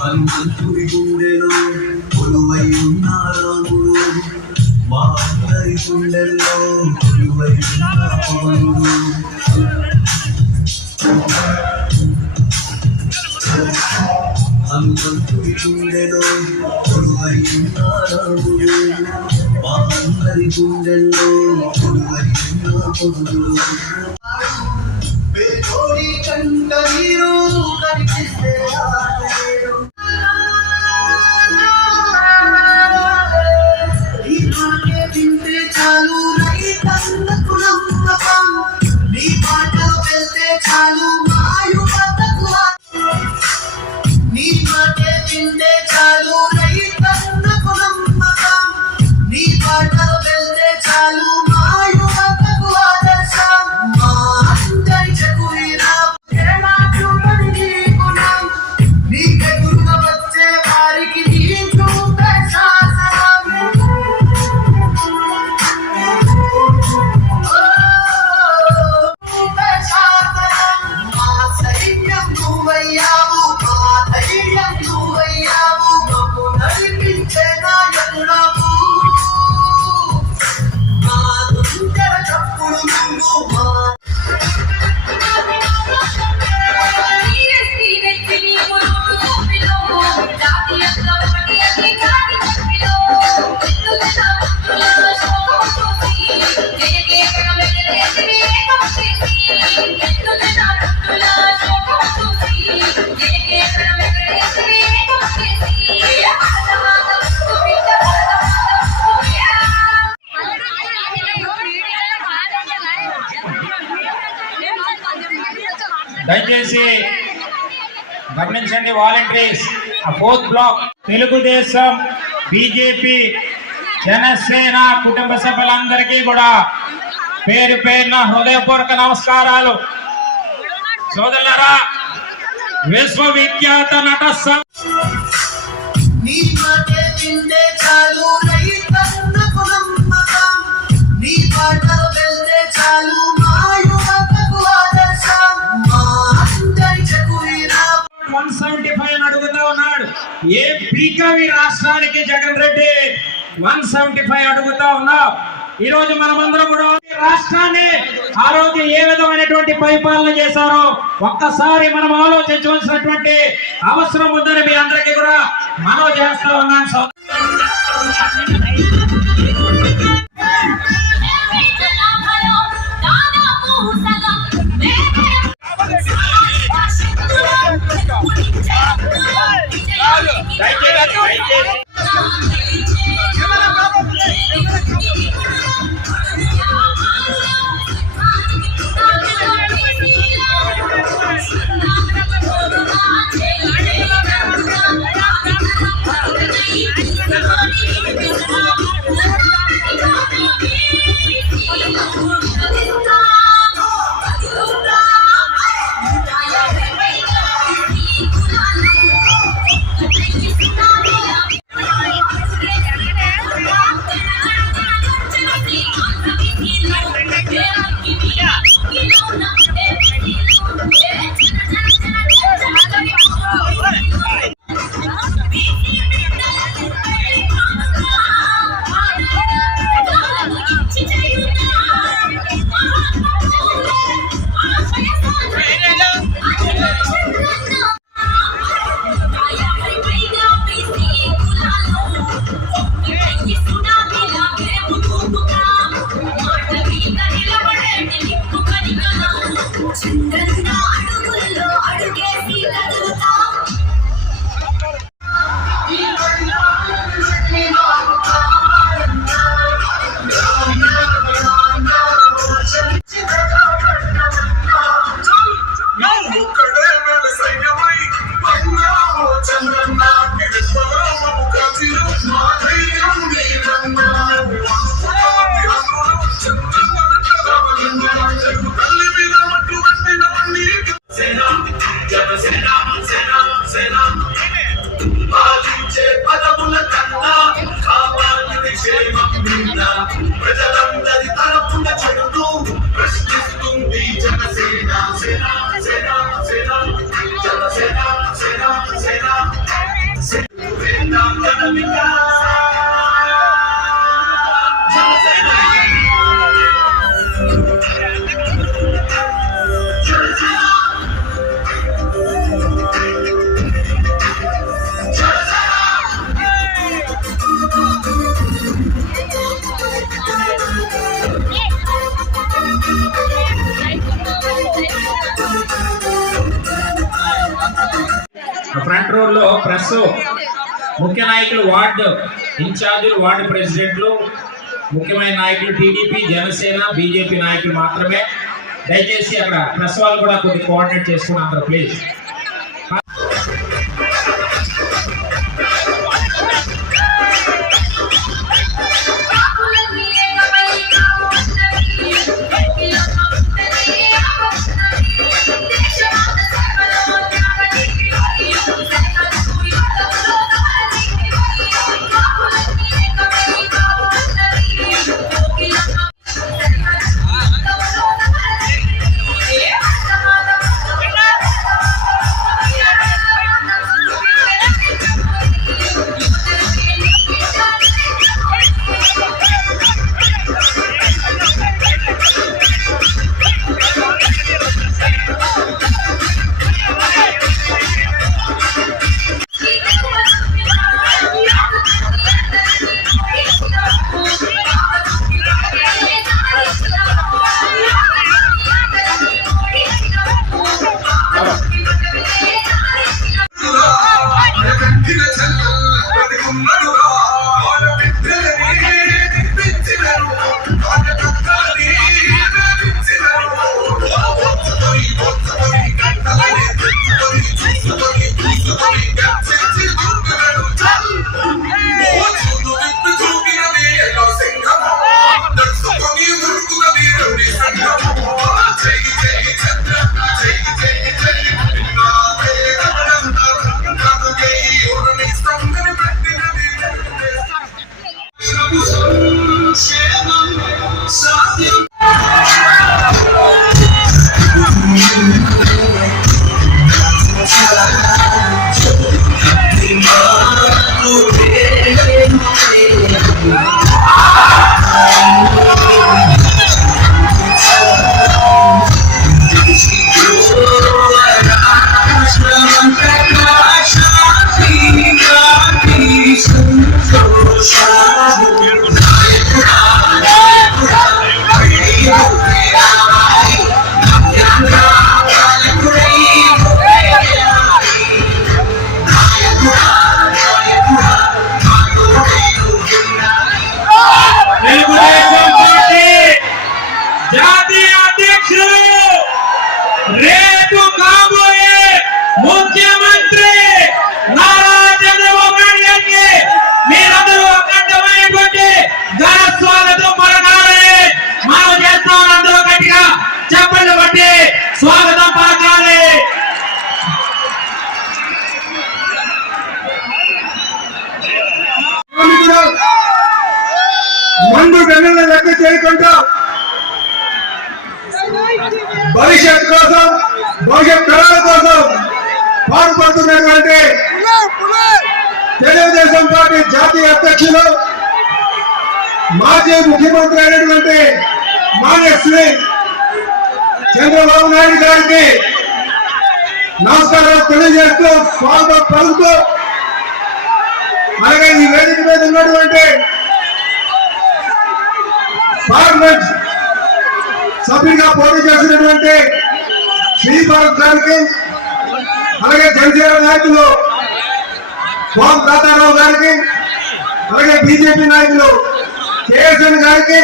హనుమంతుడి గుండెలో కొలువై ఉన్న రాముడు, మా అందరి గుండెల్లో కొలువై ఉన్న పవనుడు. హనుమంతుడి గుండెలో కొలువై ఉన్న రాముడు, మా అందరి గుండెల్లో కొలువై ఉన్న పవనుడు. పేదోడి కంట నీరు కనిపిస్తే వింటే చాలు రైతన్నకు నమ్మకం, నీ మాట వెళ్తే చాలు మాయువతకు. నీ మాట వింటే చాలు రైతన్నకు నమ్మకం, నీ మాట వెళ్తే చాలు మాయువతకు ఆదర్శం. మా అందరి చకురిరా తేడా చూడని నీ గుణం, నీ ఎదురుగా వచ్చే వారికి నీ చూపే శాసనం. మా సైన్యం నువ్వయ్యావు, మా ధైర్యం నువ్వయ్యావు, మమ్ము నడిపించే నాయకుడవు. మా గుండెల చప్పుడు నువ్వు, మా దయచేసి గమనించండి వాలంటీర్స్. ఆ 4th black Telugu Desam, BJP, Janasena కుటుంబ సభ్యులందరికీ కూడా పేరు పేరున హృదయపూర్వక నమస్కారాలు. సోదరులారా, విశ్వవిఖ్యాత నట అడుగుతా ఉన్నాడు. ఏ పీకవి రాష్ట్రానికి జగన్ రెడ్డి 175 అడుగుతా ఉన్నావు. ఈ రోజు మనమందరం కూడా రాష్ట్రాన్ని ఆ రోజు ఏ విధమైనటువంటి పరిపాలన చేశారో ఒక్కసారి మనం ఆలోచించవలసినటువంటి అవసరం ఉందని మీ అందరికీ కూడా మనవి చేస్తా ఉన్నాను. ఫ్రంట్ రోడ్ లో ప్రెస్ ముఖ్య నాయకులు, వార్డు ఇన్ఛార్జీలు, వార్డు ప్రెసిడెంట్లు, ముఖ్యమైన నాయకులు, టీడీపీ, జనసేన, బీజేపీ నాయకులు మాత్రమే. దయచేసి అక్కడ ప్రెస్ వాళ్ళు కూడా కొద్దిగా కోఆర్డినేట్ చేసుకున్నారు ప్లీజ్. రేపు కాబోయే ముఖ్యమంత్రి నారా చంద్రబాబు నాయుడు గారికి మీరందరూ అఖండమైనటువంటి ఘన స్వాగతం పలకాలి. మనం చేస్తాం, అందరూ గట్టిగా చెప్పండి బట్టి స్వాగతం పలకాలి. మందు గణన లెక్క చేయకుండా భవిష్యత్ కోసం, భవిష్యత్ తరాల కోసం పాటుపడుతున్నటువంటి తెలుగుదేశం పార్టీ జాతీయ అధ్యక్షులు, మాజీ ముఖ్యమంత్రి అయినటువంటి మాన్య శ్రీ చంద్రబాబు నాయుడు గారికి నమస్కారాలు తెలియజేస్తూ స్వాగతం పలుకుతూ, అలాగే ఈ వేదిక మీద ఉన్నటువంటి పార్లమెంట్ సభ్యుడిగా పోటీ చేసినటువంటి శ్రీభారత్ గారికి, అలాగే జనసేన నాయకులు వామ్ తాతారావు గారికి, అలాగే బీజేపీ నాయకులు కేఎస్ఎన్ గారికి,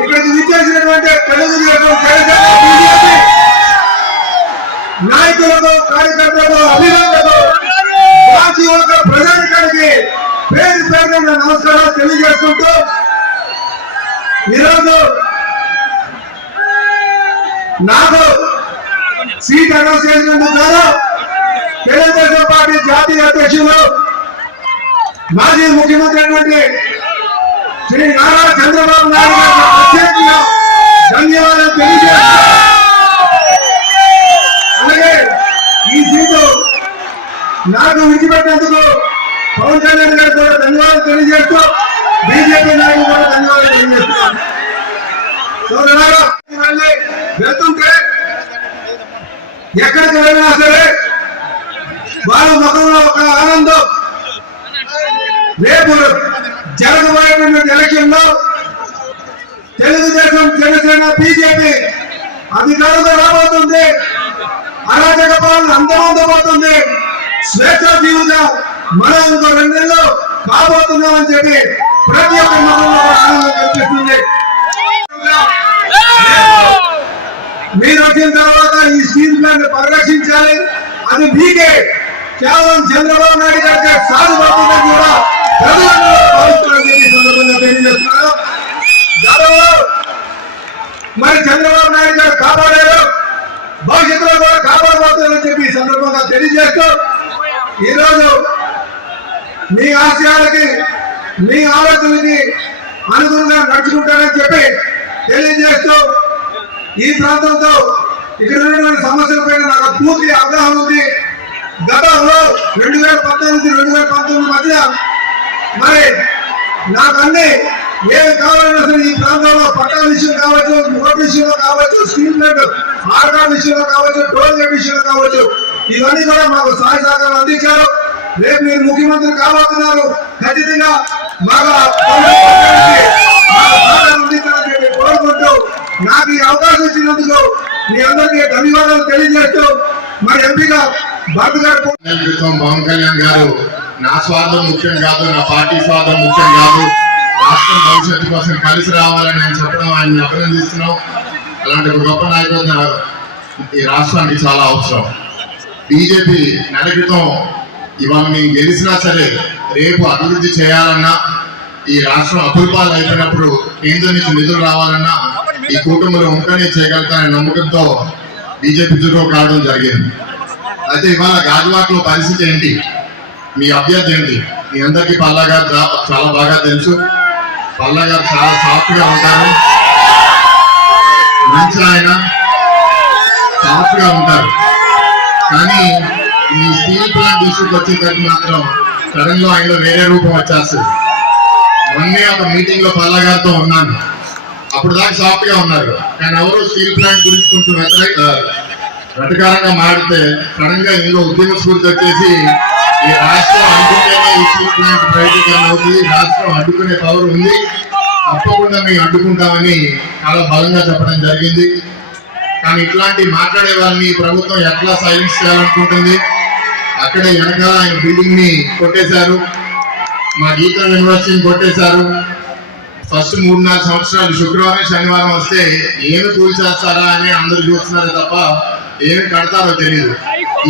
ఇక్కడికి విచ్చేసినటువంటి తెలుగుదేశం, జనసేన, బీజేపీ నాయకులకు, కార్యకర్తలకు, అభిమానులకు, పార్టీ యొక్క ప్రజానికానికి పేరు పేరున నమస్కారాలు తెలియజేసుకుంటూ, ఈరోజు నాకు సీట్ అనౌన్స్ చేసినందుకు గాను తెలుగుదేశం పార్టీ జాతీయ అధ్యక్షులు, మాజీ ముఖ్యమంత్రి అయినటువంటి శ్రీ నారా చంద్రబాబు నాయుడు గారికి ప్రత్యేకంగా ధన్యవాదాలు తెలియజేస్తున్నా. అలాగే ఈ సీటు నాకు విడిచిపెట్టేందుకు పవన్ కళ్యాణ్ గారికి కూడా ధన్యవాదాలు తెలియజేస్తూ బీజేపీ నాయకులు కూడా ధన్యవాదాలు తెలియజేస్తున్నాను. సోదరులారా, వెళ్తుంటే ఎక్కడికి వెళ్ళినా సరే వాళ్ళ ముఖంలో ఒక ఆనందం. రేపు జరగబోయేటువంటి ఎలక్షన్ లో తెలుగుదేశం, జనసేన, బీజేపీ అధికారంలో రాబోతుంది. అరాజక పాలన అంతమందబోతుంది. స్వేచ్ఛాజీవులుగా మనం ఇంకో 2 నెలల్లో కాబోతున్నామని చెప్పి ప్రతి ఒక్క ముఖంలో ఆనందం కనిపిస్తుంది. మీరు వచ్చిన తర్వాత ఈ స్టీల్ ప్లాంట్ పరిరక్షించాలి. అది మీకే, కేవలం చంద్రబాబు నాయుడు గారికి సాగుపడుతుందని కూడా ప్రజలందరూ భావిస్తున్నారని చెప్పి సందర్భంగా తెలియజేస్తున్నారు. గతంలో మరి చంద్రబాబు నాయుడు గారు కాపాడారు, భవిష్యత్తులో కూడా కాపాడబోతున్నారని చెప్పి ఈ సందర్భంగా తెలియజేస్తూ ఈరోజు మీ ఆశయాలకి, మీ ఆలోచనలకి అనుగుణంగా నడుచుకుంటారని చెప్పి తెలియజేస్తూ ఈ ప్రాంతంతో ఇక్కడ ఉన్నటువంటి సమస్యలపై నాకు పూర్తి అవగాహన ఉంది. గతంలో 2014-2019 మధ్య మరి నాకు అన్ని ఏమి కావాలన్నా సరే ఈ ప్రాంతంలో పట్టా విషయం కావచ్చు, రోడ్ విషయంలో కావచ్చు, స్టీల్ ప్లాంట్ ఆర్గాన్ విషయంలో కావచ్చు, టోల్ గేట్ విషయంలో కావచ్చు, ఇవన్నీ కూడా మాకు సహాయ సహకారాలు అందించారు. రేపు మీరు ముఖ్యమంత్రి కాబోతున్నారు, ఖచ్చితంగా మాకు అందించాలని చెప్పి కోరుకుంటూ నాకు ఈ అవకాశం ఇచ్చినందుకు మీ అందరికీ ధన్యవాదాలు తెలియజేస్తూ మరి ఎంపీగా బాబు గారు పవన్ కళ్యాణ్ గారు నా స్వార్థం ముఖ్యం కాదు, నా పార్టీ స్వార్థం ముఖ్యం కాదు, రాష్ట్రం భవిష్యత్తు కోసం కలిసి రావాలని ఆయన చెప్పడం ఆయన్ని అభినందిస్తున్నాం. అలాంటి ఒక గొప్ప నాయకుడు ఈ రాష్ట్రానికి చాలా అవసరం. బీజేపీ నెల క్రితం ఇవాళ మేము గెలిచినా సరే రేపు అభివృద్ధి చేయాలన్నా, ఈ రాష్ట్రం అపుల్పాలు అయిపోయినప్పుడు కేంద్రం నుంచి నిధులు రావాలన్నా ఈ కూటమిలో ఉంటేనే చేయగలుగుతారనే నమ్మకంతో బీజేపీ చుట్టూ కావడం జరిగింది. అయితే ఇవాళ గాజువాకలో పరిస్థితి ఏంటి, మీ అభ్యర్థి ఏంటి? మీ అందరికీ పల్లా గారు చాలా బాగా తెలుసు. పల్లా గారు చాలా సాఫ్ట్ గా ఉంటారు, మంచి ఆయన, సాఫ్ట్ గా ఉంటారు. కానీ ఈ స్టీల్ ప్లాంట్ ఇష్యూకి వచ్చేసరికి మాత్రం సడన్ గా ఆయనలో వేరే రూపం వచ్చేస్తుంది. మొన్నే ఒక మీటింగ్ లో పల్లా గారితో ఉన్నాను, అప్పుడు దాకా సాఫ్ట్ గా ఉన్నారు. కానీ ఎవరు స్టీల్ ప్లాంట్ గురించి కొంచెం వెటకారంగా మాడితే సడన్ గా ఇందులో ఉద్యమ స్ఫూర్తి వచ్చేసి ఈ రాష్ట్రం అడ్డుకుంటేనే ఈ స్టీల్ ప్లాంట్ ప్రైవేటీకరణ అవుతుంది, రాష్ట్రం అడ్డుకునే పవర్ ఉంది, తప్పకుండా మేము అడ్డుకుంటామని చాలా బలంగా చెప్పడం జరిగింది. కానీ ఇట్లాంటి మాట్లాడే వాళ్ళని ప్రభుత్వం ఎట్లా సైలెన్స్ చేయాలనుకుంటుంది? అక్కడే వెనకాల ఆయన బిల్డింగ్ ని కొట్టేశారు, మా గీతా యూనివర్సిటీని కొట్టేశారు. ఫస్ట్ 3-4 సంవత్సరాలు శుక్రవారం శనివారం వస్తే ఏమి కూల్చేస్తారా అని అందరు చూస్తున్నారే తప్ప ఏమి కడతారో తెలియదు.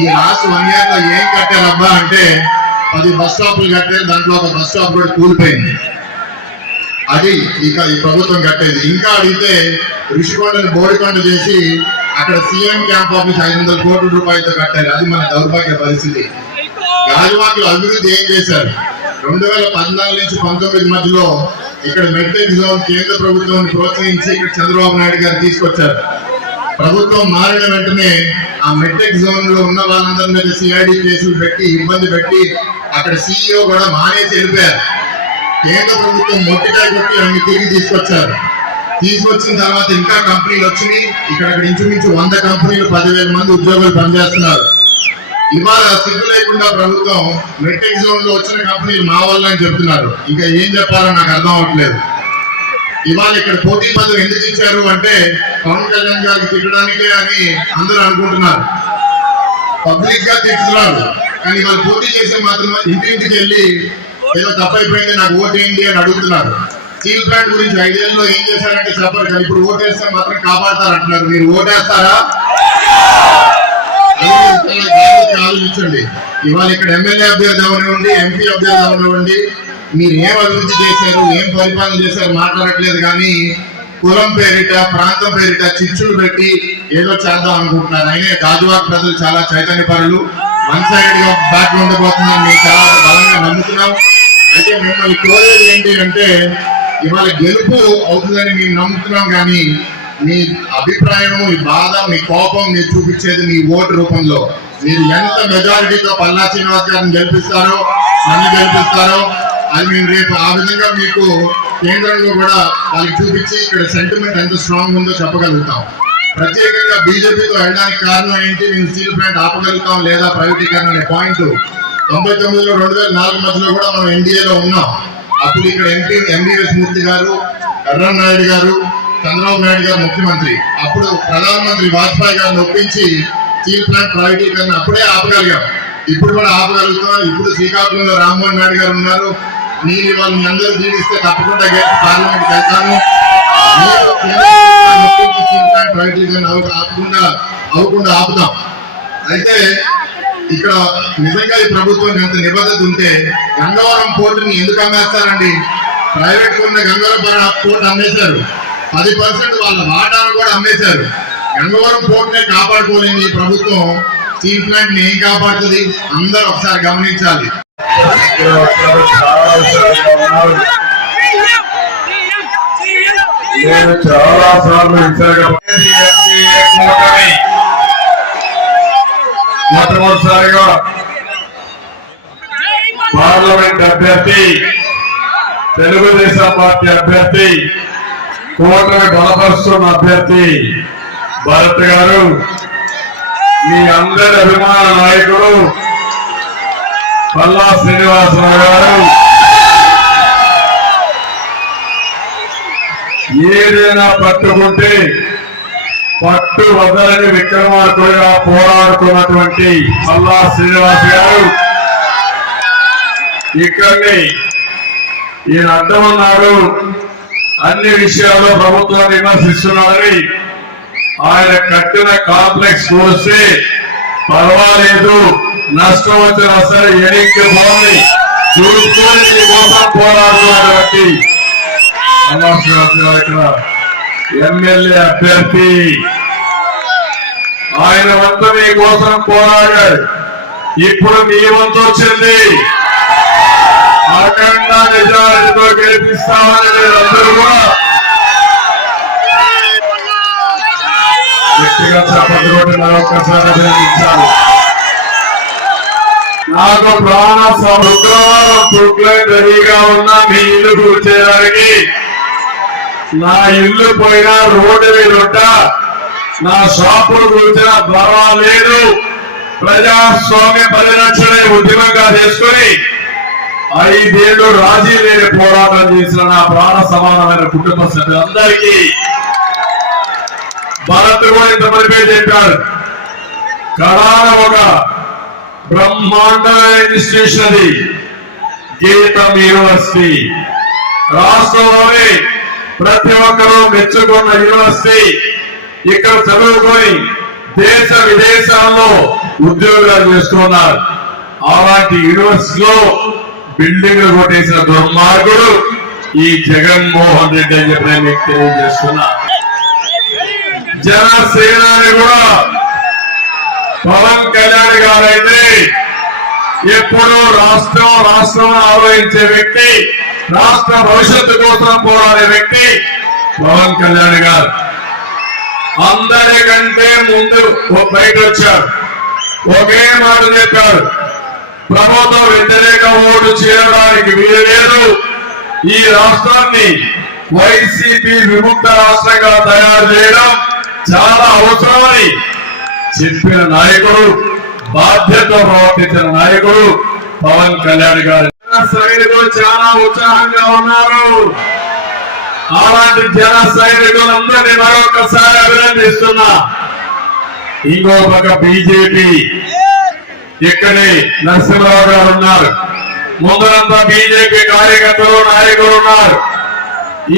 ఈ లాస్ట్ 1 year లో ఏం కట్టారబ్బా అంటే 10 బస్ స్టాప్లు కట్టారు, దాంట్లో ఒక బస్ స్టాప్ కూడా కూలిపోయింది. అది ఇక ఈ ప్రభుత్వం కట్టేది. ఇంకా అడిగితే ఋషికొండని బోడికొండ చేసి అక్కడ సీఎం క్యాంప్ ఆఫీస్ 500 కోట్ల రూపాయలతో కట్టారు. అది మన దౌర్భాగ్య పరిస్థితి. గాజువాకలో అభివృద్ధి ఏం చేశారు? 2014 నుంచి 19 మధ్యలో ఇక్కడ మెట్రిక్ జోన్ కేంద్ర ప్రభుత్వాన్ని ప్రోత్సహించి ఇక్కడ చంద్రబాబు నాయుడు గారు తీసుకొచ్చారు. ప్రభుత్వం మారిన వెంటనే ఆ మెట్రిక్ జోన్ లో ఉన్న వాళ్ళందరి మీద సిఐడి కేసులు పెట్టి ఇబ్బంది పెట్టి అక్కడ CEO కూడా మానేసి వెళ్ళిపోయారు. కేంద్ర ప్రభుత్వం మొట్టికాయ కొట్టి అన్ని తిరిగి తీసుకొచ్చారు. తీసుకొచ్చిన తర్వాత ఇంకా కంపెనీలు వచ్చినాయి. ఇక్కడ ఇంచుమించు 100 కంపెనీలు 10,000 మంది ఉద్యోగులు పనిచేస్తున్నారు. ఇవాళ సిగ్గు లేకుండా ప్రభుత్వం మెట్రిక్ జోన్ లో వచ్చిన కంపెనీలు మా వల్ల అని చెప్తున్నారు. ఇంకా ఏం చెప్పాలో నాకు అర్థం అవ్వట్లేదు. ఇవాళ ఇక్కడ పోటీ పదవి ఎందుకు ఇచ్చారు అంటే పవన్ కళ్యాణ్ గారికి తిట్టడానికే అని అందరూ అనుకుంటున్నారు. పబ్లిక్ గా తిట్టుతున్నారు, కానీ వాళ్ళు పోటీ చేసే మాత్రం ఇంటింటికి వెళ్ళి ఏదో తప్పైపోయింది నాకు ఓటేయండి అని అడుగుతున్నారు. స్టీల్ ప్లాంట్ గురించి 5 ఏళ్ళలో ఏం చేశారంటే చెప్పరు, కానీ ఇప్పుడు ఓటేస్తే మాత్రం కాపాడతారు అంటున్నారు. మీరు ఓటేస్తారా? ఆలోచించండి. ఇవాళ ఇక్కడ ఎమ్మెల్యే అభ్యర్థి అవనివ్వండి, ఎంపీ అభ్యర్థి అవనివ్వండి, మీరు ఏం అభివృద్ధి చేశారు, ఏం పరిపాలన చేశారు మాట్లాడట్లేదు. కానీ కులం పేరిట, ప్రాంతం పేరిట చిచ్చులు పెట్టి ఏదో చేద్దాం అనుకుంటున్నారు. అయినా గాజువాక ప్రజలు చాలా చైతన్యపరులు, 1 సైడ్ గా బ్యాక్ ఉండబోతుందని మేము చాలా బలంగా నమ్ముతున్నాం. అయితే మిమ్మల్ని కోరేది ఏంటి అంటే ఇవాళ గెలుపు అవుతుందని మేము నమ్ముతున్నాం. కానీ మీ అభిప్రాయం, మీ బాధ, మీ కోపం మీరు చూపించేది మీ ఓటు రూపంలో. మీరు ఎంత మెజారిటీతో పల్లా శ్రీనివాస్ గారిని గెలిపిస్తారో నన్ను గెలిపిస్తారో అది మేము రేపు ఆ విధంగా మీకు కేంద్రంలో కూడా వాళ్ళకి చూపించి ఇక్కడ సెంటిమెంట్ ఎంత స్ట్రాంగ్ ఉందో చెప్పగలుగుతాం. ప్రత్యేకంగా బీజేపీతో వెళ్ళడానికి కారణం ఏంటి, మేము స్టీల్ ప్లాంట్ ఆపగలుగుతాం లేదా ప్రైవేటీకరణ అనే పాయింట్ 99లో 2004 మధ్యలో కూడా మనం ఎన్డీఏలో ఉన్నాం. అప్పుడు ఇక్కడ ఎంబీఎస్ మూర్తి గారు, ఎర్రన్ నాయుడు గారు, చంద్రబాబు నాయుడు గారు ముఖ్యమంత్రి. అప్పుడు ప్రధానమంత్రి వాజ్పేయి గారిని ఒప్పించి స్టీల్ ప్లాంట్ ప్రైవేటీకరణ అప్పుడే ఆపగలిగాం. ఇప్పుడు కూడా ఆపగలుగుతాం. ఇప్పుడు శ్రీకాకుళంలో రామ్మోహన్ నాయుడు గారు ఉన్నారు. నేను ఇవాళ మీ అందరూ జీవిస్తే తప్పకుండా పార్లమెంట్కి వెళ్తాను. ప్రైవేటీకరణ అవ్వకుండా ఆపుదాం. అయితే ఇక్కడ నిజంగా ఈ ప్రభుత్వం ఎంత నిబద్ధత ఉంటే గంగవరం పోర్టుని ఎందుకు అమ్మేస్తారండి? ప్రైవేట్ ఉన్న గంగవరం పోర్టు అమ్మేశారు, 10% వాళ్ళ వాటాను కూడా అమ్మేశారు. గంగవరం పోర్టునే కాపాడుకోలేని ఈ ప్రభుత్వం స్టీల్ ప్లాంట్ ని ఏం కాపాడుతుంది? అందరూ ఒకసారి గమనించాలి. నేను చాలా సార్లు మొట్టమొదటిసారిగా పార్లమెంట్ అభ్యర్థి, తెలుగుదేశం పార్టీ అభ్యర్థి, కూటమి బలపరుస్తున్న అభ్యర్థి భరత్ గారు, మీ అందరి అభిమాన నాయకుడు పల్లా శ్రీనివాసరావు గారు, ఏదైనా పట్టుకుంటే పట్టు వదలని విక్రమార్కుడిగా పోరాడుతున్నటువంటి పల్లా శ్రీనివాస్ గారు ఇక్కడిని ఈయన అడ్డమన్నాడు, అన్ని విషయాల్లో ప్రభుత్వాన్ని విమర్శిస్తున్నాడని ఆయన కట్టిన కాంప్లెక్స్ చూస్తే పర్వాలేదు, నష్టం వచ్చినా సరే ఎన్నిక బాగుంది చూసుకొని కోసం పోరాడుతున్నటువంటి ఇక్కడ ఎమ్మెల్యే అభ్యర్థి, ఆయన వంత మీ కోసం పోరాడాడు. ఇప్పుడు మీ వంతు వచ్చింది. అఖండ నిజాయితీతో గెలిపిస్తామని మీరందరూ కూడా వ్యక్తిగత పట్టుకోటి ఒక్కసారి అభినందించాలి. నాకు ప్రాణ శుక్రవారం తుక్లైన్ రెడీగా ఉన్న మీ ఇల్లు కూర్చేయడానికి, నా ఇల్లు పోయినా రోడ్డు మీద ఉంటా, నా షాపులు కూర్చినా పర్వాలేదు, ప్రజాస్వామ్య పరిరక్షణ ఉద్యమంగా చేసుకుని 5 ఏళ్లు రాజీ లేని పోరాటం చేసిన నా ప్రాణ సమానమైన కుటుంబ సభ్యులందరికీ భరత్ కూడా ఇంతమంది పేరు చెప్పాడు. కళాన ఒక బ్రహ్మాండమైన ఇన్స్టిట్యూషన్ అది గీతం యూనివర్సిటీ, రాష్ట్రంలోని ప్రతి ఒక్కరూ మెచ్చుకున్న యూనివర్సిటీ. ఇక్కడ చదువుకొని దేశ విదేశాల్లో ఉద్యోగాలు చేస్తున్నారు. అలాంటి యూనివర్సిటీలో బిల్డింగ్లు కొట్టేసిన దుర్మార్గుడు ఈ జగన్మోహన్ రెడ్డి అని చెప్పి నేను మీకు తెలియజేస్తున్నా. జనసేనాని కూడా పవన్ కళ్యాణ్ గారైతే ఎప్పుడూ రాష్ట్రం ఆలోచించే వ్యక్తి, రాష్ట్ర భవిష్యత్తు కోసం పోరాడే వ్యక్తి పవన్ కళ్యాణ్ గారు. అందరికంటే ముందు బయట వచ్చారు, ఒకే మాట చెప్పారు, ప్రభుత్వ వ్యతిరేక ఓటు చేయడానికి వీలు లేదు, ఈ రాష్ట్రాన్ని వైసీపీ విముక్త రాష్ట్రంగా తయారు చేయడం చాలా అవసరమని చెప్పిన నాయకుడు, బాధ్యత ప్రవర్తించిన నాయకుడు పవన్ కళ్యాణ్ గారు. సైనికులు చాలా ఉత్సాహంగా ఉన్నారు. అలాంటి జన సైనికులందరినీ మరొకసారి అభినందిస్తున్నా. ఇంకో పక్క బీజేపీ, ఇక్కడే నరసింహరావు గారు ఉన్నారు, ముందరంతా బీజేపీ కార్యకర్తలు నాయకులు ఉన్నారు.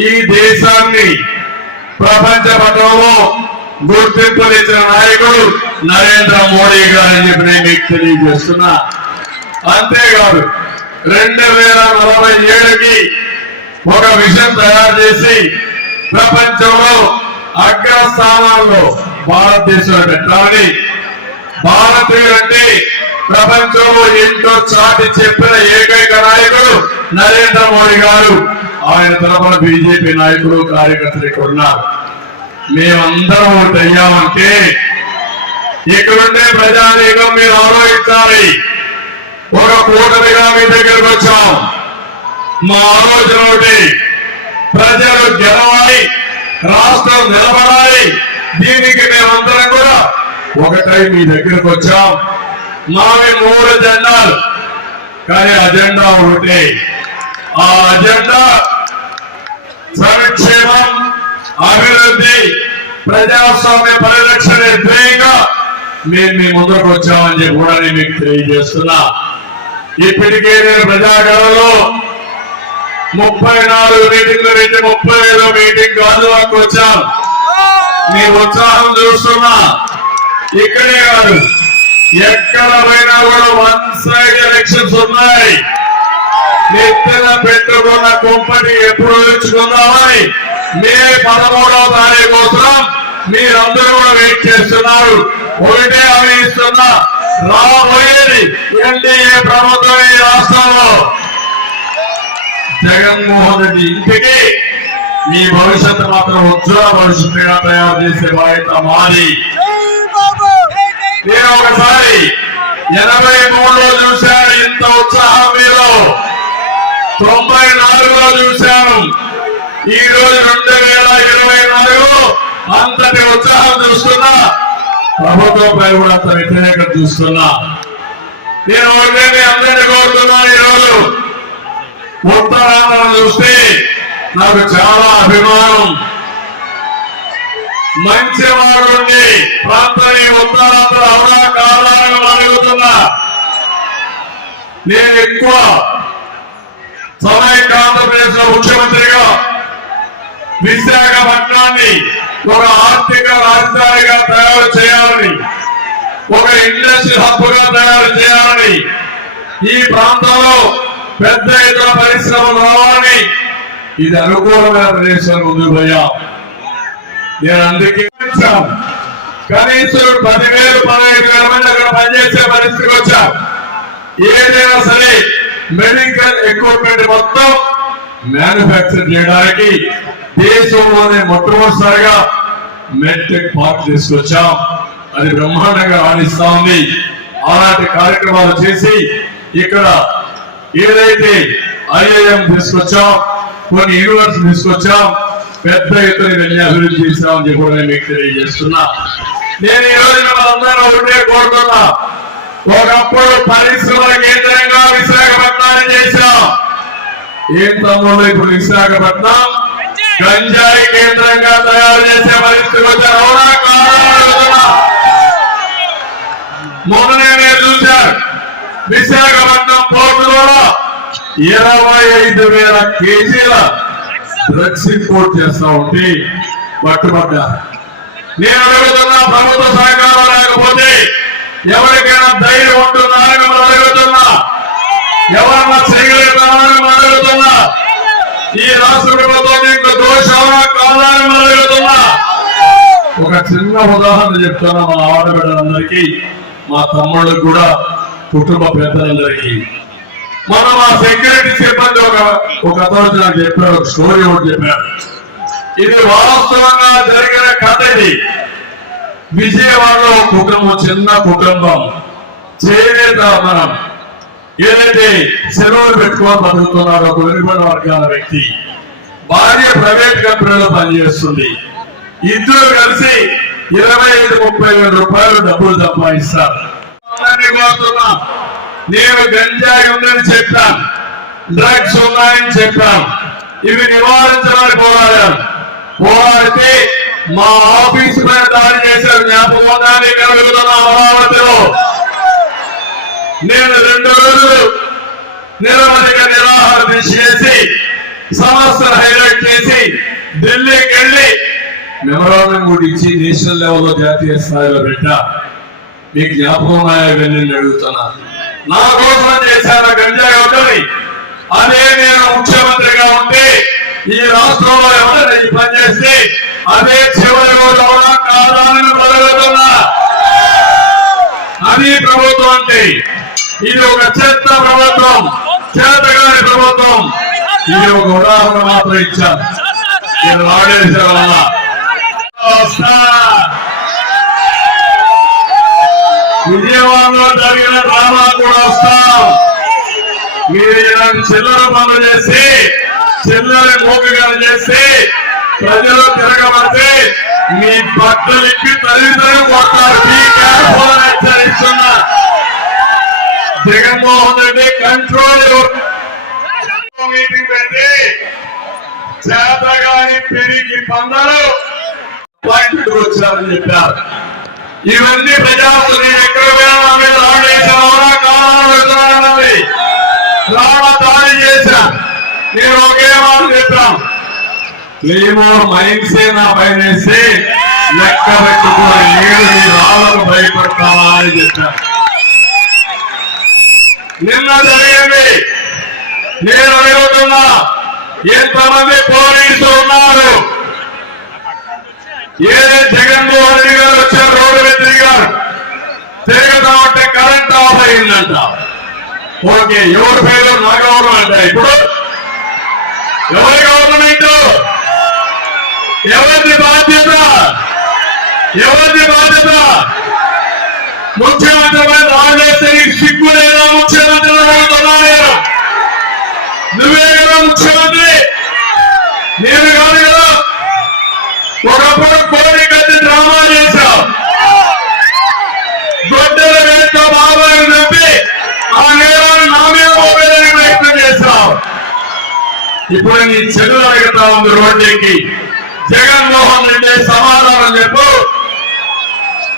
ఈ దేశాన్ని ప్రపంచ పటంలో గుర్తింపునిచ్చిన నాయకుడు నరేంద్ర మోడీ గారు అని చెప్పి నేను మీకు తెలియజేస్తున్నా. అంతేకాదు 2047కి ఒక విజన్ తయారు చేసి ప్రపంచంలో అగ్రస్థానాల్లో భారతదేశం పెట్టాలని, భారతీయులంటే ప్రపంచంలో ఏంటో చాటి చెప్పిన ఏకైక నాయకుడు నరేంద్ర మోడీ గారు. ఆయన తరఫున బీజేపీ నాయకులు కార్యకర్తలు ఇక్కడ ఉన్నారు. మేమందరం ఒకటి అయ్యామంటే ఇక్కడుండే ప్రజానీకం మీరు ఆలోచించాలి. ఒక కూటమిగా మీరు దగ్గరకు వచ్చాం. మా ఆలోచన ఒకటి, ప్రజలు గెలవాలి, రాష్ట్రం నిలబడాలి. దీనికి మేమందరం కూడా ఒకటై మీ దగ్గరకు వచ్చాం. మావి 3 జెండాలు, కానీ అజెండా ఒకటే. ఆ అజెండా సంక్షేమం, అభివృద్ధి, ప్రజాస్వామ్య పరిరక్షణ ధ్యేయంగా మేము మీ ముందుకు వచ్చామని చెప్పి కూడా నేను మీకు తెలియజేస్తున్నా. ఇప్పటికే నేను ప్రజాగణంలో 34 మీటింగ్లు పెట్టి 35వ మీటింగ్ గాజువాకు వచ్చాం. మీ ఉత్సాహం చూస్తున్నా. ఇక్కడే కాదు, ఎక్కడ పోయినా కూడా 1 సైడ్ ఎలక్షన్స్ ఉన్నాయి. నెత్తిన పెట్టుకున్న కుంపటి ఎప్పుడు తెచ్చుకుందామని మే 13వ తారీఖు కోసం మీరందరూ కూడా వెయిట్ చేస్తున్నారు. ఒకటే హామీ ఇస్తున్నా, రాబోయేది ఎన్డీఏ ప్రభుత్వం ఈ రాష్ట్రంలో. జగన్మోహన్ రెడ్డి ఇంటికి మీ భవిష్యత్తు మాత్రం ఉజ్వల భవిష్యత్తుగా తయారు చేసే బాధ్యత మాది. నేను ఒకసారి 83లో చూశాను ఇంత ఉత్సాహం మీలో, 94లో చూశాను. ఈ రోజు 2024లో అంతటి ఉత్సాహం చూస్తున్నా, ప్రభుత్వంపై కూడా అంత వ్యతిరేకత చూస్తున్నా. నేను ఒకటే మీ అందరినీ కోరుతున్నాను, ఈరోజు ఉత్తరాంధ్ర చూస్తే నాకు చాలా అభిమానం. మంచివాడు ప్రాంతాన్ని ఉత్తరాంధ్ర అవునా కారణంగా అడుగుతున్నా. నేను ఎక్కువ సమైక్య ఆంధ్రప్రదేశ్ లో ముఖ్యమంత్రిగా విశాఖపట్నాన్ని ఒక ఆర్థిక రాజధానిగా తయారు చేయాలని, ఒక ఇండస్ట్రీ హబ్ గా తయారు చేయాలని, ఈ ప్రాంతంలో పెద్ద ఎత్తున పరిశ్రమలు రావాలని, ఇది అనుకూలమైన ప్రదేశం ముందుకు పోయాం. నేను అందుకే కనీసం 10,000, 15,000 మంది అక్కడ పనిచేసే పరిస్థితికి వచ్చా. ఏదైనా సరే మెడికల్ ఎక్విప్మెంట్ మొత్తం మ్యానుఫ్యాక్చర్ చేయడానికి దేశంలోనే మొట్టమొదటిసారిగా మెడ్టెక్ పార్క్ తీసుకొచ్చాం. అది బ్రహ్మాండంగా రాణిస్తా ఉంది. అలాంటి కార్యక్రమాలు చేసి ఇక్కడ ఏదైతే ఐఐఎం తీసుకొచ్చాం, కొన్ని యూనివర్సిటీ తీసుకొచ్చాం, పెద్ద ఎత్తున ఇవన్నీ అభివృద్ధి చేశామని చెప్పి కూడా మీకు తెలియజేస్తున్నా. నేను ఈ రోజున మనందరం ఒకటే కోరుతున్నా, ఒకప్పుడు పరిశ్రమల కేంద్రంగా విశాఖపట్నాన్ని చేశాం. ఏం తమ్ముళ్ళు ఇప్పుడు విశాఖపట్నం గంజాయి కేంద్రంగా తయారు చేసే పరిస్థితి వచ్చారు. అవునా కాదా? మొన్ననే నేను చూశాను, విశాఖపట్నం పోర్టులో 25,000 కేజీల డ్రగ్స్ ఇంపోర్ట్ చేస్తా ఉంటే పట్టుబడ్డా. నేను అడుగుతున్నా, ప్రభుత్వ సహకారం లేకపోతే ఎవరికైనా ధైర్యం ఉంటుందని మనం అడుగుతున్నా, ఎవరన్నా చేయగలుగుతామని మనం అడుగుతున్నా. ఈ రాష్ట్ర ప్రభుత్వం ఇంకో దోషమా కాదని మనం అడుగుతున్నా. ఒక చిన్న ఉదాహరణ చెప్తున్నా మా ఆడబిడ్డలందరికీ, మా తమ్ముళ్ళకి కూడా, కుటుంబ పెద్దలందరికీ. మనం ఆ సెక్యూరిటీ సిబ్బంది ఒక అతను నాకు చెప్పారు, ఒక స్టోరీ ఒకటి చెప్పారు. ఇది వాస్తవంగా జరిగిన కథ. ఇది విజయవాడలో కుటుంబం, చిన్న కుటుంబం, చేనేత మనం ఏదైతే సెలవులు పెట్టుకొని బతుకుతున్నారో ఒక వెనుకబడిన వర్గాల వ్యక్తి, భార్య ప్రైవేట్ కంపెనీలో పనిచేస్తుంది. ఇద్దరు కలిసి 25-30 రూపాయలు డబ్బులు సంపాదిస్తారు. నేను గంజాయి ఉందని చెప్పాను, డ్రగ్స్ ఉన్నాయని చెప్పాను. ఇవి నివారించడానికి పోరాడితే మా ఆఫీసు పైన దాడి చేశారు. జ్ఞాపకాన్ని కలుగుతున్న అమరావతిలో నేను 2 రోజులు నిరవధిక నిరాహార దీక్ష చేసి సమస్యను హైలైట్ చేసి ఢిల్లీకి వెళ్ళి మెమోరాండం కూడా ఇచ్చి నేషనల్ లెవెల్లో జాతీయ స్థాయిలో పెట్టా. మీకు జ్ఞాపకం వెళ్ళి అడుగుతున్నా, నా కోసం చేశాను గంజాయి వద్దని. అదే నేను ముఖ్యమంత్రిగా ఉంటే ఈ రాష్ట్రంలో ఎవరైనా ఈ పని చేస్తే అదే చివరి రోజు అవునా కాదా అని అడుగుతున్నా. అది ప్రభుత్వం అంటే. ఇది ఒక చెత్త ప్రభుత్వం, చేతగాని ప్రభుత్వం. ఇది ఒక ఉదాహరణ మాత్రం ఇచ్చాను. ఇది వాడేసిన వల్ల విజయవాడలో జరిగిన డ్రామా కూడా వస్తాం. మీరు ఇలాంటి చిల్లర పనులు చేసి చిల్లర మోకగాలు చేసి ప్రజలు తిరగబడితే మీ బట్టలిప్పి తల్లిదండ్రులు కొడతారు. మీ కేర్ఫుల్ హెచ్చరిస్తున్నా. జగన్మోహన్ రెడ్డి కంట్రోల్ మీటింగ్ పెట్టి చేతగాని పెరిగి పందరు పాయింట్ వచ్చారని చెప్పారు. ఇవన్నీ ప్రజాపతి ఎక్కడ పోయినా మీద రావణ దాడి చేశా. నేను ఒకే మాట చెప్పాను, క్లీమోర్ మైండ్సే నా పైన వేసి లెక్క పెట్టుకుని నేను రాళ్ళకు భయపడతావా అని చెప్పాను. నిన్న జరిగింది. నేను అడుగుతున్నా, ఎంతమంది పోలీసులు ఉన్నారు? ఏదే జగన్మోహన్ రెడ్డి గారు వచ్చారు, రోడ్డు మీద తిరిగారు. తిరుగుతామంటే కరెంట్ ఆఫ్ అయిందంట. ఓకే, ఎవరి పేరు? నా గవర్నమెంట్. ఇప్పుడు ఎవరి గవర్నమెంట్? ఎవరిది బాధ్యత? ఎవరిది బాధ్యత? ముఖ్యమంత్రి మీద ఆలోచన సిగ్గు లేదా? ముఖ్యమంత్రి నువ్వే కదా ముఖ్యమంత్రి, నేను కాదు కదా. ఒకప్పుడు కోడి గడ్డి డ్రామా చేశావు. గొడ్డల వేస్తూ బాబాయి నమ్మి ఆ నేరాన్ని నా మీద మోపేదని ప్రయత్నం చేశావు. ఇప్పుడు నీ చెల్లు అడుగుతా ఉంది రోడ్డుకి. జగన్మోహన్ రెడ్డి సమాధానం చెప్పు.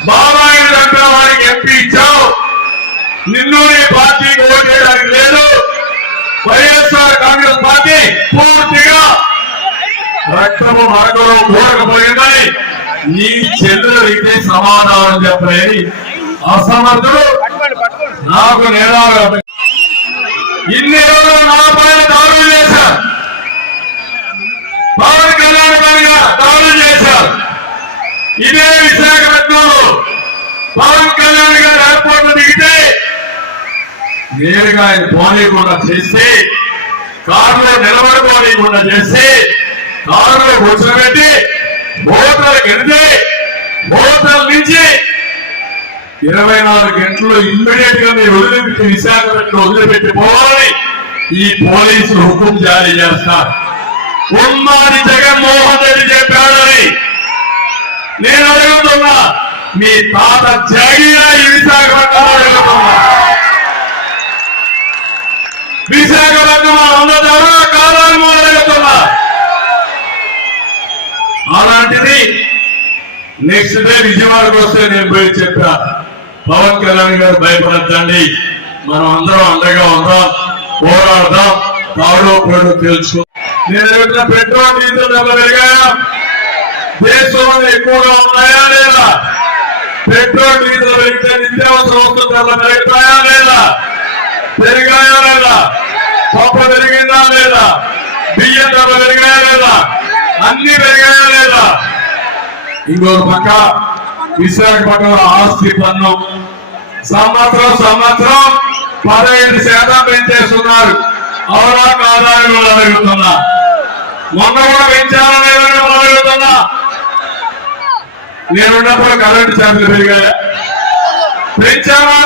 బాబాయిని చంపిన వారికి ఎంపీ ఇచ్చావు. నిన్ను నీ పార్టీకి ఓటేయడానికి లేదు. వైఎస్ఆర్ కాంగ్రెస్ పార్టీ పూర్తిగా రక్తము మార్గంలో కూడకపోయిందని నీ చెల్లెలకి సమాధానం చెప్పని అసమర్థుడు నాకు నేరాలు. ఇన్ని రోజులు నా పైన దాడులు చేశారు. పవన్ కళ్యాణ్ పైన దాడులు చేశారు. ఇదే విశాఖపట్నంలో పవన్ కళ్యాణ్ గారు ఎయిర్పోర్ట్ లో దిగితే నేరుగా ఆయన పోనీయకుండా చేసి, కారులో నిలబడుకోనీయకుండా చేసి, కారులో కూర్చోబెట్టి హోటల్ కిందే హోటల్ నుంచి 24 గంటలు ఇమ్మీడియట్ గా మీరు వదిలిపెట్టి విశాఖపట్నం వదిలిపెట్టి పోవాలని ఈ పోలీసులు హుకుం జారీ చేస్తారు. ఉమ్మడి జగన్మోహన్ రెడ్డి చెప్పాడని నేను అడుగుతున్నా. మీ తాత జాగిరా ఈ విశాఖపట్నం అడుగుతున్నా. విశాఖపట్నం ఉన్నదారా కాదని అడుగుతున్నా. అలాంటిది నెక్స్ట్ డే విజయవాడకు వస్తే నేను పోయి చెప్పా, పవన్ కళ్యాణ్ గారు భయపడద్దండి, మనం అందరం అండగా ఉందాం, పోరాడదాం, తాడో పోడో తెలుసుకో. నేను అడుగుతున్న పెట్రోల్ డీజిల్ ధరలు పెరిగాయా? దేశంలో ఎక్కువగా ఉన్నాయా లేదా? పెట్రోల్ డీజిల్ పెరిగితే నిత్యావసర వస్తువుల ధరలు పెరుగుతాయా లేదా? పెరిగాయా లేదా? పప్పు పెరిగిందా లేదా? బియ్యం ధరలు పెరిగాయా లేదా? అన్ని పెరిగాయా లేదా? ఇంకొక పక్క విశాఖపట్నం ఆస్తి పన్ను సంవత్సరం 15% పెంచేస్తున్నారు. అవునా కాదా అని అడుగుతున్నా. మొన్న కూడా పెంచాలని అడుగుతున్నా. నేనున్నప్పుడు కరెంటు ఛార్జీలు పెరిగాయా? పెంచామా?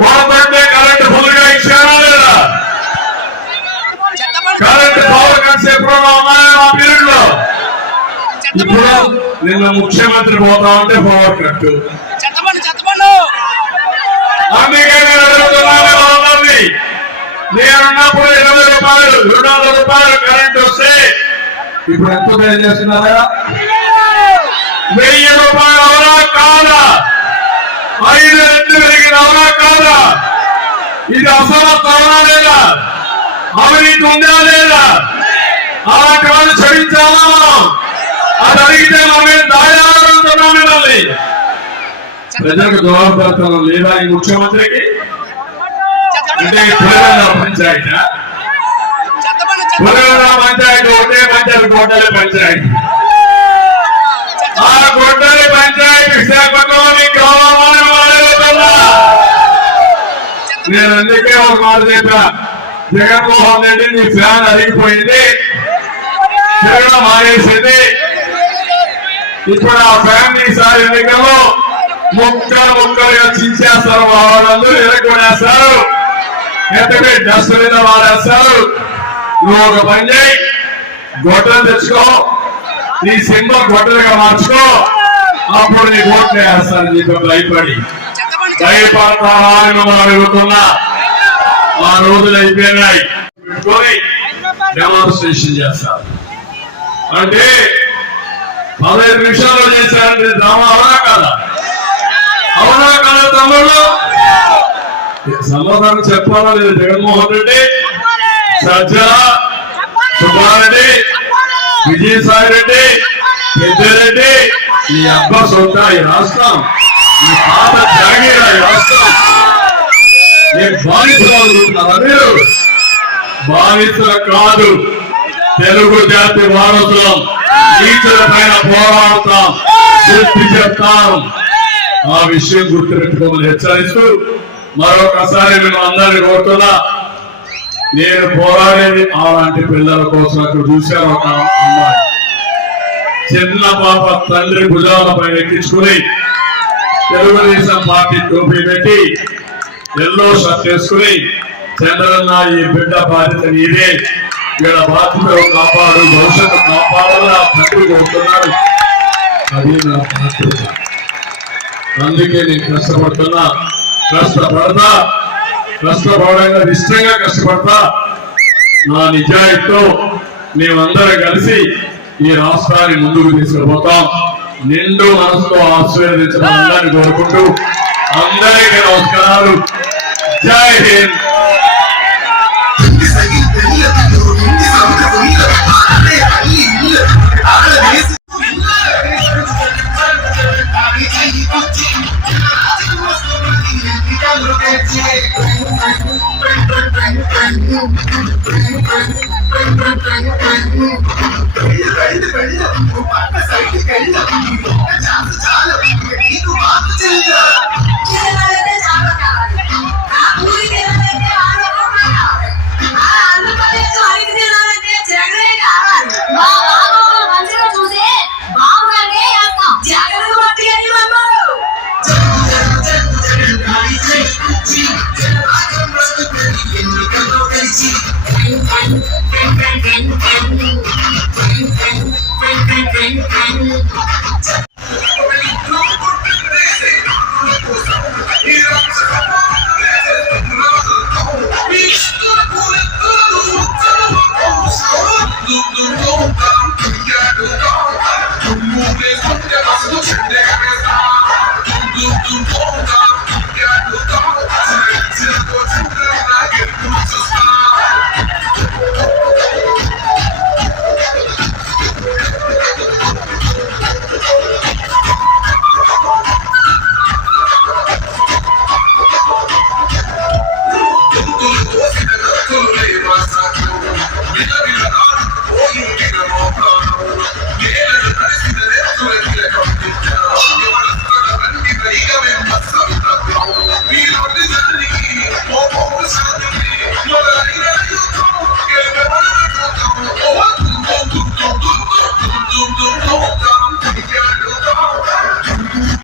కోరపడితే కరెంటు ఫుల్గా ఇచ్చారా లేదా? కరెంటు పవర్ కట్స్ ఎప్పుడు ఉన్నాయా మా పీరియడ్ లో? ఇప్పుడు నిన్న ముఖ్యమంత్రి పోతా ఉంటే పవర్ కట్టు. అందుకే నేను అడుగుతున్నాను, నేనున్నప్పుడు 20 రూపాయలు 200 రూపాయలు కరెంట్ వస్తే ఇప్పుడు ఎంత పే చేస్తున్నారా? 1000 రూపాయలు అవరా కాదా? 5 రెట్లు పెరిగిన అవరా కాదా? ఇది అసమర్థమా లేదా? అవినీతి ఉందా లేదా? అలాంటి వాళ్ళు క్షమించాలా? అది అడిగితే మేము దాయాడుతున్నాం. మిమ్మల్ని ప్రజలకు జవాబుదారితనం లేదా ఈ ముఖ్యమంత్రికి? అంటే పులివెందుల పంచాయతీ ఒకటే పంచాయతీ గొడ్డలి పంచాయతీ. ఆ గొడ్డలి పంచాయతీ విశాఖపట్నంలో మీకు కావాలని అడుగుతున్నా. నేను అందుకే ఒక మాట చెప్పా, జగన్మోహన్ రెడ్డి నీ ఫ్యాన్ అరిగిపోయింది, తిరగడం మానేసింది. ఇప్పుడు ఆ ఫ్యాన్ ఈసారి ఎన్నికల్లో ముక్కలుగా చించేస్తారు, వాళ్ళందరూ ఎరగొడేస్తారు. ఎత్తడి డస్ట్ మీద వాడేస్తారు. నువ్వు ఒక పని చేయి, గొడ్డలు తెచ్చుకో, నీ సింబల్ గొడ్డలుగా మార్చుకో, అప్పుడు నీ ఓట్లు వేస్తానని చెప్పి భయపడతారని మనం అడుగుతున్నా. ఆ రోజులు అయిపోయినాయి, పెట్టుకొని డెమాన్స్ట్రేషన్ చేస్తారు అంటే 15 నిమిషాల్లో చేశారంటే డ్రామా అవునా కదా? అవునా కదా తమ్ముళ్ళు? సమాధానం చెప్పాలా లేదు? జగన్మోహన్ రెడ్డి, సజ్జల, సుబ్బారెడ్డి, విజయసాయి రెడ్డి, పెద్దిరెడ్డి, ఈ అబ్బా సొంత ఈ రాష్ట్రం, ఈ పాత జాగీరా ఈ రాష్ట్రం. నేను బాధితులు అనుకుంటున్నారా మీరు? బాధితులు కాదు, తెలుగు జాతి వారసులం. నీచుల పైన పోరాడతాం, గుర్తు చెప్తాం. ఆ విషయం గుర్తుపెట్టుకోమని హెచ్చరిస్తూ మరొకసారి మేము అందరినీ కోరుతున్నా. నేను పోరాడేది అలాంటి పిల్లల కోసం. అక్కడ చూశారు ఒక అమ్మాయి, చిన్న పాప తండ్రి భుజాలపై ఎక్కించుకుని తెలుగుదేశం పార్టీ టోపీ పెట్టి ఎల్లో షర్ట్ వేసుకుని, చంద్రన్న ఈ బిడ్డ బాధ్యత నీదే, వీళ్ళ బాధ్యత కాపాడు, భవిష్యత్తు కాపాడాలని ఆ తండ్రి కోరుతున్నాడు. అది నా బాధ్యత. అందుకే నేను కష్టపడుతున్నా, కష్టపడగా ఇష్టంగా కష్టపడతా. నా నిజాయితీతో మేమందరం కలిసి ఈ రాష్ట్రాన్ని ముందుకు తీసుకుపోతాం. నిండు మనసుతో ఆశీర్వదించడం అందరినీ కోరుకుంటూ అందరికీ నమస్కారాలు. జై హింద్. చాలా